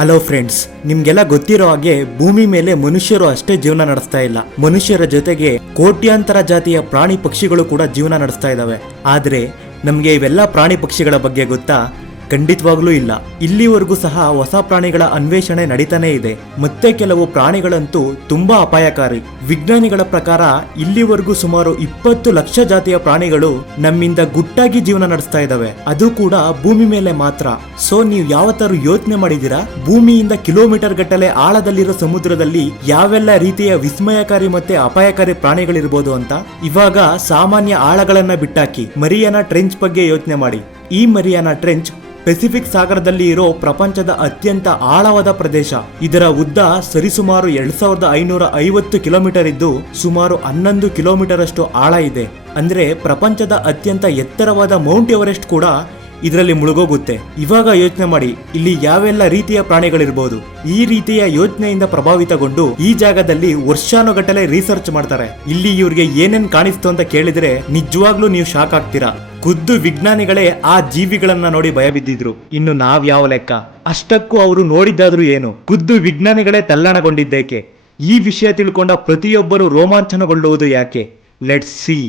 Hello friends, ನಿಮ್ಗೆಲ್ಲ ಗೊತ್ತಿರೋ ಹಾಗೆ ಭೂಮಿ ಮೇಲೆ ಮನುಷ್ಯರು ಅಷ್ಟೇ ಜೀವನ ನಡೆಸ್ತಾ ಇಲ್ಲ. ಮನುಷ್ಯರ ಜೊತೆಗೆ ಕೋಟ್ಯಾಂತರ ಜಾತಿಯ ಪ್ರಾಣಿ ಪಕ್ಷಿಗಳು ಕೂಡ ಜೀವನ ನಡೆಸ್ತಾ ಇದ್ದಾವೆ. ಆದ್ರೆ ನಮ್ಗೆ ಇವೆಲ್ಲ ಪ್ರಾಣಿ ಪಕ್ಷಿಗಳ ಬಗ್ಗೆ ಗೊತ್ತಾ? ಖಂಡಿತವಾಗ್ಲೂ ಇಲ್ಲ. ಇಲ್ಲಿವರೆಗೂ ಸಹ ಹೊಸ ಪ್ರಾಣಿಗಳ ಅನ್ವೇಷಣೆ ನಡೀತಾನೆ ಇದೆ. ಮತ್ತೆ ಕೆಲವು ಪ್ರಾಣಿಗಳಂತೂ ತುಂಬಾ ಅಪಾಯಕಾರಿ. ವಿಜ್ಞಾನಿಗಳ ಪ್ರಕಾರ ಇಲ್ಲಿವರೆಗೂ ಸುಮಾರು 20 ಲಕ್ಷ ಜಾತಿಯ ಪ್ರಾಣಿಗಳು ನಮ್ಮಿಂದ ಗುಟ್ಟಾಗಿ ಜೀವನ ನಡೆಸ್ತಾ ಇದಾವೆ, ಅದು ಕೂಡ ಭೂಮಿ ಮೇಲೆ ಮಾತ್ರ. ಸೊ ನೀವು ಯಾವತ್ತಾರು ಯೋಚನೆ ಮಾಡಿದೀರಾ, ಭೂಮಿಯಿಂದ ಕಿಲೋಮೀಟರ್ ಗಟ್ಟಲೆ ಆಳದಲ್ಲಿರೋ ಸಮುದ್ರದಲ್ಲಿ ಯಾವೆಲ್ಲ ರೀತಿಯ ವಿಸ್ಮಯಕಾರಿ ಮತ್ತೆ ಅಪಾಯಕಾರಿ ಪ್ರಾಣಿಗಳಿರ್ಬೋದು ಅಂತ? ಇವಾಗ ಸಾಮಾನ್ಯ ಆಳಗಳನ್ನ ಬಿಟ್ಟಾಕಿ ಮರಿಯಾನಾ ಟ್ರೆಂಚ್ ಬಗ್ಗೆ ಯೋಚನೆ ಮಾಡಿ. ಈ ಮರಿಯಾನಾ ಟ್ರೆಂಚ್ ಪೆಸಿಫಿಕ್ ಸಾಗರದಲ್ಲಿ ಇರೋ ಪ್ರಪಂಚದ ಅತ್ಯಂತ ಆಳವಾದ ಪ್ರದೇಶ. ಇದರ ಉದ್ದ ಸರಿಸುಮಾರು 2550 ಕಿಲೋಮೀಟರ್ ಇದ್ದು ಸುಮಾರು 11 ಕಿಲೋಮೀಟರ್ ಅಷ್ಟು ಆಳ ಇದೆ. ಅಂದ್ರೆ ಪ್ರಪಂಚದ ಅತ್ಯಂತ ಎತ್ತರವಾದ ಮೌಂಟ್ ಎವರೆಸ್ಟ್ ಕೂಡ ಇದರಲ್ಲಿ ಮುಳುಗೋಗುತ್ತೆ. ಇವಾಗ ಯೋಚನೆ ಮಾಡಿ, ಇಲ್ಲಿ ಯಾವೆಲ್ಲ ರೀತಿಯ ಪ್ರಾಣಿಗಳಿರ್ಬೋದು. ಈ ರೀತಿಯ ಯೋಚನೆಯಿಂದ ಪ್ರಭಾವಿತಗೊಂಡು ಈ ಜಾಗದಲ್ಲಿ ವರ್ಷಾನುಗಟ್ಟಲೆ ರಿಸರ್ಚ್ ಮಾಡ್ತಾರೆ. ಇಲ್ಲಿ ಇವ್ರಿಗೆ ಏನೇನ್ ಕಾಣಿಸ್ತು ಅಂತ ಕೇಳಿದ್ರೆ ನಿಜವಾಗ್ಲೂ ನೀವು ಶಾಕ್ ಆಗ್ತೀರಾ. ಖುದ್ದು ವಿಜ್ಞಾನಿಗಳೇ ಆ ಜೀವಿಗಳನ್ನ ನೋಡಿ ಭಯ ಬಿದ್ದಿದ್ರು, ಇನ್ನು ನಾವ್ ಯಾವ ಲೆಕ್ಕ? ಅಷ್ಟಕ್ಕೂ ಅವರು ನೋಡಿದ್ದಾದ್ರೂ ಏನು? ಖುದ್ದು ವಿಜ್ಞಾನಿಗಳೇ ತಲ್ಲಣಗೊಂಡಿದ್ದೇಕೆ? ಈ ವಿಷಯ ತಿಳ್ಕೊಂಡ ಪ್ರತಿಯೊಬ್ಬರು ರೋಮಾಂಚನಗೊಳ್ಳುವುದು ಯಾಕೆ? Let's see.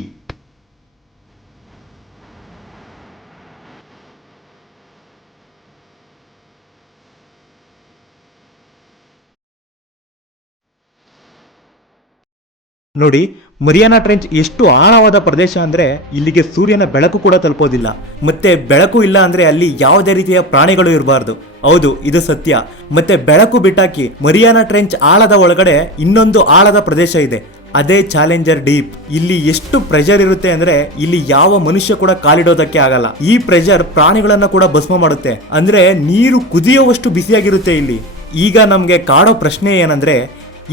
ನೋಡಿ, ಮರಿಯಾನಾ ಟ್ರೆಂಚ್ ಎಷ್ಟು ಆಳವಾದ ಪ್ರದೇಶ ಅಂದ್ರೆ ಇಲ್ಲಿಗೆ ಸೂರ್ಯನ ಬೆಳಕು ಕೂಡ ತಲುಪೋದಿಲ್ಲ. ಮತ್ತೆ ಬೆಳಕು ಇಲ್ಲ ಅಂದ್ರೆ ಅಲ್ಲಿ ಯಾವುದೇ ರೀತಿಯ ಪ್ರಾಣಿಗಳು ಇರಬಾರ್ದು. ಹೌದು, ಇದು ಸತ್ಯ. ಮತ್ತೆ ಬೆಳಕು ಬಿಟ್ಟಾಕಿ ಮರಿಯಾನಾ ಟ್ರೆಂಚ್ ಆಳದ ಒಳಗಡೆ ಇನ್ನೊಂದು ಆಳದ ಪ್ರದೇಶ ಇದೆ, ಅದೇ ಚಾಲೆಂಜರ್ ಡೀಪ್. ಇಲ್ಲಿ ಎಷ್ಟು ಪ್ರೆಷರ್ ಇರುತ್ತೆ ಅಂದ್ರೆ ಇಲ್ಲಿ ಯಾವ ಮನುಷ್ಯ ಕೂಡ ಕಾಲಿಡೋದಕ್ಕೆ ಆಗಲ್ಲ. ಈ ಪ್ರೆಷರ್ ಪ್ರಾಣಿಗಳನ್ನ ಕೂಡ ಭಸ್ಮ ಮಾಡುತ್ತೆ. ಅಂದ್ರೆ ನೀರು ಕುದಿಯುವಷ್ಟು ಬಿಸಿಯಾಗಿರುತ್ತೆ ಇಲ್ಲಿ. ಈಗ ನಮ್ಗೆ ಕಾಡೋ ಪ್ರಶ್ನೆ ಏನಂದ್ರೆ,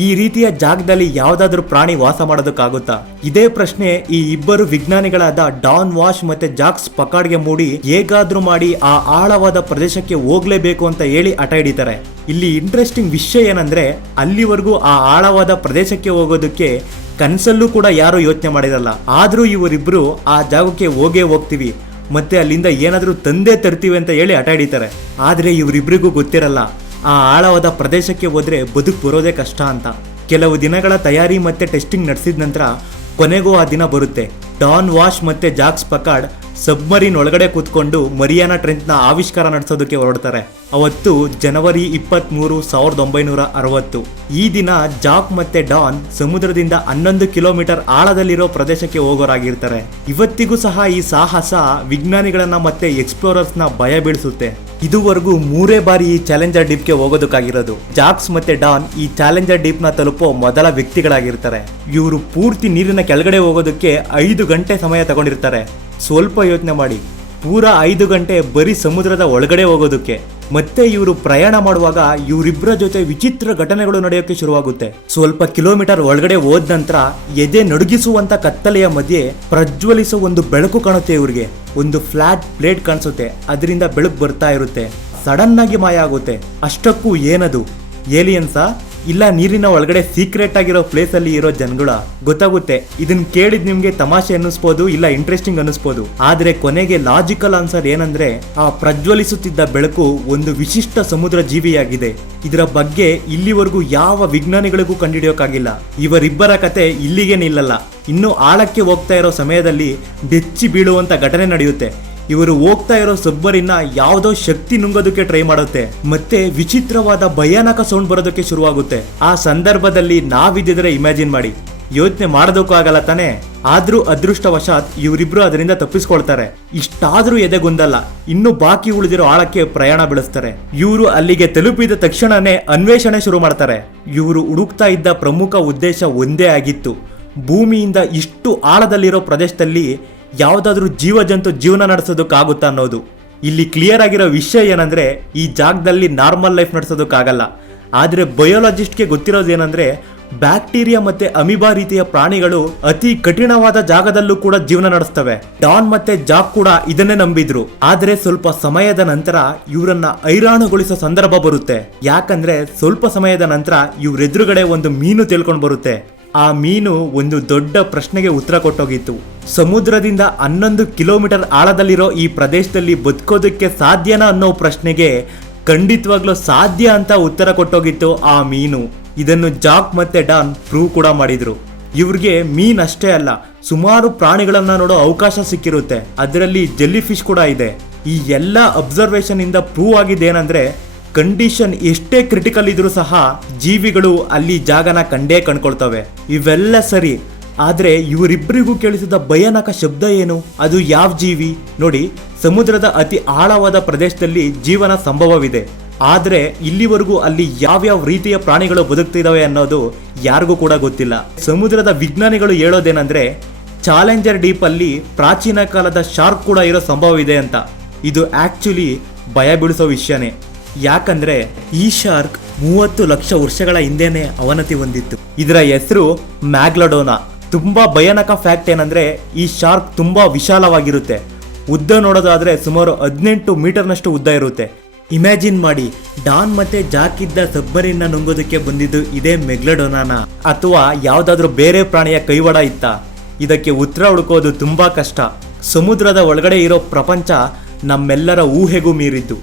ಈ ರೀತಿಯ ಜಾಗದಲ್ಲಿ ಯಾವ್ದಾದ್ರು ಪ್ರಾಣಿ ವಾಸ ಮಾಡೋದಕ್ಕಾಗುತ್ತಾ? ಇದೇ ಪ್ರಶ್ನೆ ಈ ಇಬ್ಬರು ವಿಜ್ಞಾನಿಗಳಾದ ಡಾನ್ ವಾಶ್ ಮತ್ತೆ ಜಾಕ್ಸ್ ಪಕಾರ್ಡ್ಗೆ ಮೂಡಿ ಹೇಗಾದ್ರೂ ಮಾಡಿ ಆ ಆಳವಾದ ಪ್ರದೇಶಕ್ಕೆ ಹೋಗ್ಲೇಬೇಕು ಅಂತ ಹೇಳಿ ಹಠ ಹಿಡಿತಾರೆ. ಇಲ್ಲಿ ಇಂಟ್ರೆಸ್ಟಿಂಗ್ ವಿಷಯ ಏನಂದ್ರೆ, ಅಲ್ಲಿವರೆಗೂ ಆ ಆಳವಾದ ಪ್ರದೇಶಕ್ಕೆ ಹೋಗೋದಕ್ಕೆ ಕನಸಲ್ಲೂ ಕೂಡ ಯಾರು ಯೋಚನೆ ಮಾಡಿರಲ್ಲ. ಆದ್ರೂ ಇವರಿಬ್ರು ಆ ಜಾಗಕ್ಕೆ ಹೋಗೇ ಹೋಗ್ತೀವಿ ಮತ್ತೆ ಅಲ್ಲಿಂದ ಏನಾದ್ರೂ ತಂದೆ ತರ್ತೀವಿ ಅಂತ ಹೇಳಿ ಹಠ ಹಿಡಿತಾರೆ. ಆದ್ರೆ ಇವರಿಬ್ರಿಗೂ ಗೊತ್ತಿರಲ್ಲ, ಆ ಆಳವಾದ ಪ್ರದೇಶಕ್ಕೆ ಹೋದ್ರೆ ಬದುಕು ಬರೋದೇ ಕಷ್ಟ ಅಂತ. ಕೆಲವು ದಿನಗಳ ತಯಾರಿ ಮತ್ತೆ ಟೆಸ್ಟಿಂಗ್ ನಡೆಸಿದ ನಂತರ ಕೊನೆಗೂ ಆ ದಿನ ಬರುತ್ತೆ. ಡಾನ್ ವಾಶ್ ಮತ್ತೆ ಜಾಕ್ಸ್ ಪಕಾರ್ಡ್ ಸಬ್ಮರೀನ್ ಒಳಗಡೆ ಕೂತ್ಕೊಂಡು ಮರಿಯಾನಾ ಟ್ರೆಂಚ್ ನ ಆವಿಷ್ಕಾರ ನಡೆಸೋದಕ್ಕೆ ಹೊರಡ್ತಾರೆ. ಅವತ್ತು ಜನವರಿ 23, 1960. ಈ ದಿನ ಜಾಕ್ ಮತ್ತೆ ಡಾನ್ ಸಮುದ್ರದಿಂದ 11 ಕಿಲೋಮೀಟರ್ ಆಳದಲ್ಲಿರೋ ಪ್ರದೇಶಕ್ಕೆ ಹೋಗೋರಾಗಿರ್ತಾರೆ. ಇವತ್ತಿಗೂ ಸಹ ಈ ಸಾಹಸ ವಿಜ್ಞಾನಿಗಳನ್ನ ಮತ್ತೆ ಎಕ್ಸ್ಪ್ಲೋರರ್ಸ್ ನ ಭಯ ಬೀಳಿಸುತ್ತೆ. ಇದುವರೆಗೂ 3 ಬಾರಿ ಈ ಚಾಲೆಂಜರ್ ಡೀಪ್ ಗೆ ಹೋಗೋದಕ್ಕಾಗಿರೋದು. ಜಾಕ್ಸ್ ಮತ್ತೆ ಡಾನ್ ಈ ಚಾಲೆಂಜರ್ ಡೀಪ್ ನ ತಲುಪೋ ಮೊದಲ ವ್ಯಕ್ತಿಗಳಾಗಿರ್ತಾರೆ. ಇವರು ಪೂರ್ತಿ ನೀರಿನ ಕೆಳಗಡೆ ಹೋಗೋದಕ್ಕೆ 5 ಗಂಟೆ ಸಮಯ ತಗೊಂಡಿರ್ತಾರೆ. ಸ್ವಲ್ಪ ಯೋಚನೆ ಮಾಡಿ, ಪೂರಾ 5 ಗಂಟೆ ಬರೀ ಸಮುದ್ರದ ಒಳಗಡೆ ಹೋಗೋದಕ್ಕೆ. ಮತ್ತೆ ಇವರು ಪ್ರಯಾಣ ಮಾಡುವಾಗ ಇವರಿಬ್ಬರ ಜೊತೆ ವಿಚಿತ್ರ ಘಟನೆಗಳು ನಡೆಯೋಕೆ ಶುರುವಾಗುತ್ತೆ. ಸ್ವಲ್ಪ ಕಿಲೋಮೀಟರ್ ಒಳಗಡೆ ಹೋದ ನಂತರ ಎದೆ ನಡುಗಿಸುವಂತ ಕತ್ತಲೆಯ ಮಧ್ಯೆ ಪ್ರಜ್ವಲಿಸೋ ಒಂದು ಬೆಳಕು ಕಾಣುತ್ತೆ. ಇವ್ರಿಗೆ ಒಂದು ಫ್ಲಾಟ್ ಪ್ಲೇಟ್ ಕಾಣಿಸುತ್ತೆ, ಅದರಿಂದ ಬೆಳಕು ಬರ್ತಾ ಇರುತ್ತೆ. ಸಡನ್ ಆಗಿ ಮಾಯ ಆಗುತ್ತೆ. ಅಷ್ಟಕ್ಕೂ ಏನದು? ಏಲಿಯನ್ಸಾ? ಇಲ್ಲ ನೀರಿನ ಒಳಗಡೆ ಸೀಕ್ರೆಟ್ ಆಗಿರೋ ಪ್ಲೇಸ್ ಅಲ್ಲಿ ಇರೋ ಜನಗಳ? ಗೊತ್ತಾಗುತ್ತೆ. ಇದನ್ನ ಕೇಳಿದ್ ನಿಮ್ಗೆ ತಮಾಷೆ ಅನ್ನಿಸ್ಬೋದು, ಇಲ್ಲ ಇಂಟ್ರೆಸ್ಟಿಂಗ್ ಅನ್ನಿಸ್ಬೋದು. ಆದ್ರೆ ಕೊನೆಗೆ ಲಾಜಿಕಲ್ ಆನ್ಸರ್ ಏನಂದ್ರೆ, ಆ ಪ್ರಜ್ವಲಿಸುತ್ತಿದ್ದ ಬೆಳಕು ಒಂದು ವಿಶಿಷ್ಟ ಸಮುದ್ರ ಜೀವಿಯಾಗಿದೆ. ಇದರ ಬಗ್ಗೆ ಇಲ್ಲಿವರೆಗೂ ಯಾವ ವಿಜ್ಞಾನಿಗಳಿಗೂ ಕಂಡುಹಿಡಿಯೋಕ್ಕಾಗಿಲ್ಲ. ಇವರಿಬ್ಬರ ಕತೆ ಇಲ್ಲಿಗೆ ನಿಲ್ಲಲ್ಲ. ಇನ್ನು ಆಳಕ್ಕೆ ಹೋಗ್ತಾ ಇರೋ ಸಮಯದಲ್ಲಿ ಬೆಚ್ಚಿ ಬೀಳುವಂತ ಘಟನೆ ನಡೆಯುತ್ತೆ. ಇವರು ಹೋಗ್ತಾ ಇರೋ ಸಬ್ಮರಿನ ಯಾವುದೋ ಶಕ್ತಿ ನುಂಗೋದಕ್ಕೆ ಟ್ರೈ ಮಾಡುತ್ತೆ. ಮತ್ತೆ ವಿಚಿತ್ರವಾದ ಭಯಾನಕ ಸೌಂಡ್ ಬರೋದಕ್ಕೆ ಶುರುವಾಗುತ್ತೆ. ಆ ಸಂದರ್ಭದಲ್ಲಿ ನಾವಿದ್ದಿದ್ರೆ ಇಮ್ಯಾಜಿನ್ ಮಾಡಿ, ಯೋಚನೆ ಮಾಡೋದಕ್ಕೂ ಆಗಲ್ಲ ತಾನೆ. ಆದ್ರೂ ಅದೃಷ್ಟವಶಾತ್ ಇವರಿಬ್ರು ಅದರಿಂದ ತಪ್ಪಿಸ್ಕೊಳ್ತಾರೆ. ಇಷ್ಟಾದ್ರೂ ಎದೆಗೊಂದಲ್ಲ, ಇನ್ನು ಬಾಕಿ ಉಳಿದಿರೋ ಆಳಕ್ಕೆ ಪ್ರಯಾಣ ಬೆಳೆಸ್ತಾರೆ. ಇವರು ಅಲ್ಲಿಗೆ ತಲುಪಿದ ತಕ್ಷಣನೇ ಅನ್ವೇಷಣೆ ಶುರು ಮಾಡ್ತಾರೆ. ಇವರು ಹುಡುಕ್ತಾ ಇದ್ದ ಪ್ರಮುಖ ಉದ್ದೇಶ ಒಂದೇ ಆಗಿತ್ತು, ಭೂಮಿಯಿಂದ ಇಷ್ಟು ಆಳದಲ್ಲಿರೋ ಪ್ರದೇಶದಲ್ಲಿ ಯಾವುದಾದ್ರೂ ಜೀವಜಂತು ಜೀವನ ನಡೆಸೋದಕ್ಕಾಗುತ್ತಾ ಅನ್ನೋದು. ಇಲ್ಲಿ ಕ್ಲಿಯರ್ ಆಗಿರೋ ವಿಷಯ ಏನಂದ್ರೆ, ಈ ಜಾಗದಲ್ಲಿ ನಾರ್ಮಲ್ ಲೈಫ್ ನಡೆಸೋದಕ್ಕಾಗಲ್ಲ. ಆದ್ರೆ ಬಯೋಲಾಜಿಸ್ಟ್ಗೆ ಗೊತ್ತಿರೋದೇನಂದ್ರೆ, ಬ್ಯಾಕ್ಟೀರಿಯಾ ಮತ್ತೆ ಅಮಿಬಾ ರೀತಿಯ ಪ್ರಾಣಿಗಳು ಅತಿ ಕಠಿಣವಾದ ಜಾಗದಲ್ಲೂ ಕೂಡ ಜೀವನ ನಡೆಸ್ತವೆ. ಡಾನ್ ಮತ್ತೆ ಜಾಕ್ ಕೂಡ ಇದನ್ನೇ ನಂಬಿದ್ರು. ಆದ್ರೆ ಸ್ವಲ್ಪ ಸಮಯದ ನಂತರ ಇವರನ್ನ ಹೈರಾಣುಗೊಳಿಸೋ ಸಂದರ್ಭ ಬರುತ್ತೆ. ಯಾಕಂದ್ರೆ ಸ್ವಲ್ಪ ಸಮಯದ ನಂತರ ಇವ್ರೆದುರುಗಡೆ ಒಂದು ಮೀನು ತಿಳ್ಕೊಂಡು ಬರುತ್ತೆ. ಆ ಮೀನು ಒಂದು ದೊಡ್ಡ ಪ್ರಶ್ನೆಗೆ ಉತ್ತರ ಕೊಟ್ಟೋಗಿತ್ತು. ಸಮುದ್ರದಿಂದ 11 ಕಿಲೋಮೀಟರ್ ಆಳದಲ್ಲಿರೋ ಈ ಪ್ರದೇಶದಲ್ಲಿ ಬದುಕೋದಕ್ಕೆ ಸಾಧ್ಯನಾ ಅನ್ನೋ ಪ್ರಶ್ನೆಗೆ ಖಂಡಿತವಾಗ್ಲೂ ಸಾಧ್ಯ ಅಂತ ಉತ್ತರ ಕೊಟ್ಟೋಗಿತ್ತು ಆ ಮೀನು. ಇದನ್ನು ಜಾಕ್ ಮತ್ತೆ ಡಾನ್ ಪ್ರೂವ್ ಕೂಡ ಮಾಡಿದ್ರು. ಇವ್ರಿಗೆ ಮೀನ್ ಅಷ್ಟೇ ಅಲ್ಲ, ಸುಮಾರು ಪ್ರಾಣಿಗಳನ್ನ ನೋಡೋ ಅವಕಾಶ ಸಿಕ್ಕಿರುತ್ತೆ. ಅದರಲ್ಲಿ ಜೆಲ್ಲಿ ಫಿಶ್ ಕೂಡ ಇದೆ. ಈ ಎಲ್ಲ ಅಬ್ಸರ್ವೇಷನ್ ಇಂದ ಪ್ರೂವ್ ಆಗಿದ್ದೇನೆಂದ್ರೆ ಕಂಡೀಷನ್ ಎಷ್ಟೇ ಕ್ರಿಟಿಕಲ್ ಇದ್ರೂ ಸಹ ಜೀವಿಗಳು ಅಲ್ಲಿ ಜಾಗನ ಕಂಡೇ ಕಂಡ್ಕೊಳ್ತವೆ. ಇವೆಲ್ಲ ಸರಿ, ಆದ್ರೆ ಇವರಿಬ್ಬರಿಗೂ ಕೇಳಿಸಿದ ಭಯಾನಕ ಶಬ್ದ ಏನು? ಅದು ಯಾವ ಜೀವಿ? ನೋಡಿ, ಸಮುದ್ರದ ಅತಿ ಆಳವಾದ ಪ್ರದೇಶದಲ್ಲಿ ಜೀವನ ಸಂಭವವಿದೆ, ಆದ್ರೆ ಇಲ್ಲಿವರೆಗೂ ಅಲ್ಲಿ ಯಾವ್ಯಾವ ರೀತಿಯ ಪ್ರಾಣಿಗಳು ಬದುಕ್ತಿದಾವೆ ಅನ್ನೋದು ಯಾರಿಗೂ ಕೂಡ ಗೊತ್ತಿಲ್ಲ. ಸಮುದ್ರದ ವಿಜ್ಞಾನಿಗಳು ಹೇಳೋದೇನೆಂದ್ರೆ ಚಾಲೆಂಜರ್ ಡೀಪ್ ಅಲ್ಲಿ ಪ್ರಾಚೀನ ಕಾಲದ ಶಾರ್ಕ್ ಕೂಡ ಇರೋ ಸಂಭವ ಇದೆ ಅಂತ. ಇದು ಆಕ್ಚುಲಿ ಭಯ ಬೀಳಿಸೋ ವಿಷಯನೇ. ಯಾಕಂದ್ರೆ ಈ ಶಾರ್ಕ್ 30 ಲಕ್ಷ ವರ್ಷಗಳ ಹಿಂದೆನೆ ಅವನತಿ ಹೊಂದಿತ್ತು. ಇದರ ಹೆಸರು ಮ್ಯಾಗ್ಲಡೋನಾ. ತುಂಬಾ ಭಯಾನಕ ಫ್ಯಾಕ್ಟ್ ಏನಂದ್ರೆ ಈ ಶಾರ್ಕ್ ತುಂಬಾ ವಿಶಾಲವಾಗಿರುತ್ತೆ. ಉದ್ದ ನೋಡೋದಾದ್ರೆ ಸುಮಾರು 18 ಮೀಟರ್ನಷ್ಟು ಉದ್ದ ಇರುತ್ತೆ. ಇಮ್ಯಾಜಿನ್ ಮಾಡಿ, ಡಾನ್ ಮತ್ತೆ ಜಾಕ್ ಇದ್ದ ಸಬ್ಮರೀನ್ ನುಂಗೋದಕ್ಕೆ ಬಂದಿದ್ದು ಇದೇ ಮೆಗ್ಲಡೋನಾನ ಅಥವಾ ಯಾವ್ದಾದ್ರು ಬೇರೆ ಪ್ರಾಣಿಯ ಕೈವಾಡ ಇತ್ತ? ಇದಕ್ಕೆ ಉತ್ತರ ಹುಡುಕೋದು ತುಂಬಾ ಕಷ್ಟ. ಸಮುದ್ರದ ಒಳಗಡೆ ಇರೋ ಪ್ರಪಂಚ ನಮ್ಮೆಲ್ಲರ ಊಹೆಗೂ ಮೀರಿದ್ದು.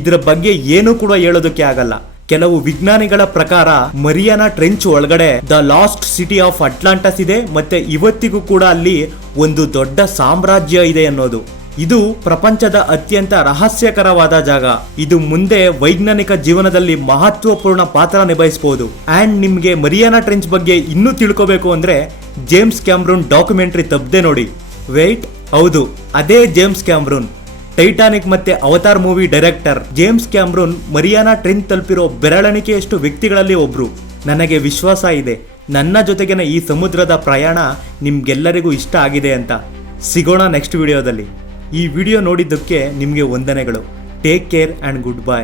ಇದರ ಬಗ್ಗೆ ಏನೂ ಕೂಡ ಹೇಳೋದಕ್ಕೆ ಆಗಲ್ಲ. ಕೆಲವು ವಿಜ್ಞಾನಿಗಳ ಪ್ರಕಾರ ಮರಿಯಾನಾ ಟ್ರೆಂಚ್ ಒಳಗಡೆ ದ ಲಾಸ್ಟ್ ಸಿಟಿ ಆಫ್ ಅಟ್ಲಾಂಟಸ್ ಇದೆ, ಮತ್ತೆ ಇವತ್ತಿಗೂ ಕೂಡ ಅಲ್ಲಿ ಒಂದು ದೊಡ್ಡ ಸಾಮ್ರಾಜ್ಯ ಇದೆ ಅನ್ನೋದು. ಇದು ಪ್ರಪಂಚದ ಅತ್ಯಂತ ರಹಸ್ಯಕರವಾದ ಜಾಗ. ಇದು ಮುಂದೆ ವೈಜ್ಞಾನಿಕ ಜೀವನದಲ್ಲಿ ಮಹತ್ವಪೂರ್ಣ ಪಾತ್ರ ನಿಭಾಯಿಸಬಹುದು. ಅಂಡ್ ನಿಮ್ಗೆ ಮರಿಯಾನಾ ಟ್ರೆಂಚ್ ಬಗ್ಗೆ ಇನ್ನೂ ತಿಳ್ಕೋಬೇಕು ಅಂದ್ರೆ ಜೇಮ್ಸ್ ಕ್ಯಾಮ್ರೂನ್ ಡಾಕ್ಯುಮೆಂಟರಿ ತಪ್ಪದೆ ನೋಡಿ. ವೇಟ್, ಹೌದು, ಅದೇ ಜೇಮ್ಸ್ ಕ್ಯಾಮ್ರೂನ್. ಟೈಟಾನಿಕ್ ಮತ್ತೆ Avatar movie director James Cameron Mariana Trench ತಲುಪಿರೋ ಬೆರಳೆಣಿಕೆಯಷ್ಟು ವ್ಯಕ್ತಿಗಳಲ್ಲಿ ಒಬ್ರು. ನನಗೆ ವಿಶ್ವಾಸ ಇದೆ ನನ್ನ ಜೊತೆಗಿನ ಈ ಸಮುದ್ರದ ಪ್ರಯಾಣ ನಿಮ್ಗೆಲ್ಲರಿಗೂ ಇಷ್ಟ ಆಗಿದೆ ಅಂತ. ಸಿಗೋಣ ನೆಕ್ಸ್ಟ್ ವಿಡಿಯೋದಲ್ಲಿ. ಈ ವಿಡಿಯೋ ನೋಡಿದ್ದಕ್ಕೆ ನಿಮಗೆ ವಂದನೆಗಳು. Take care and good bye.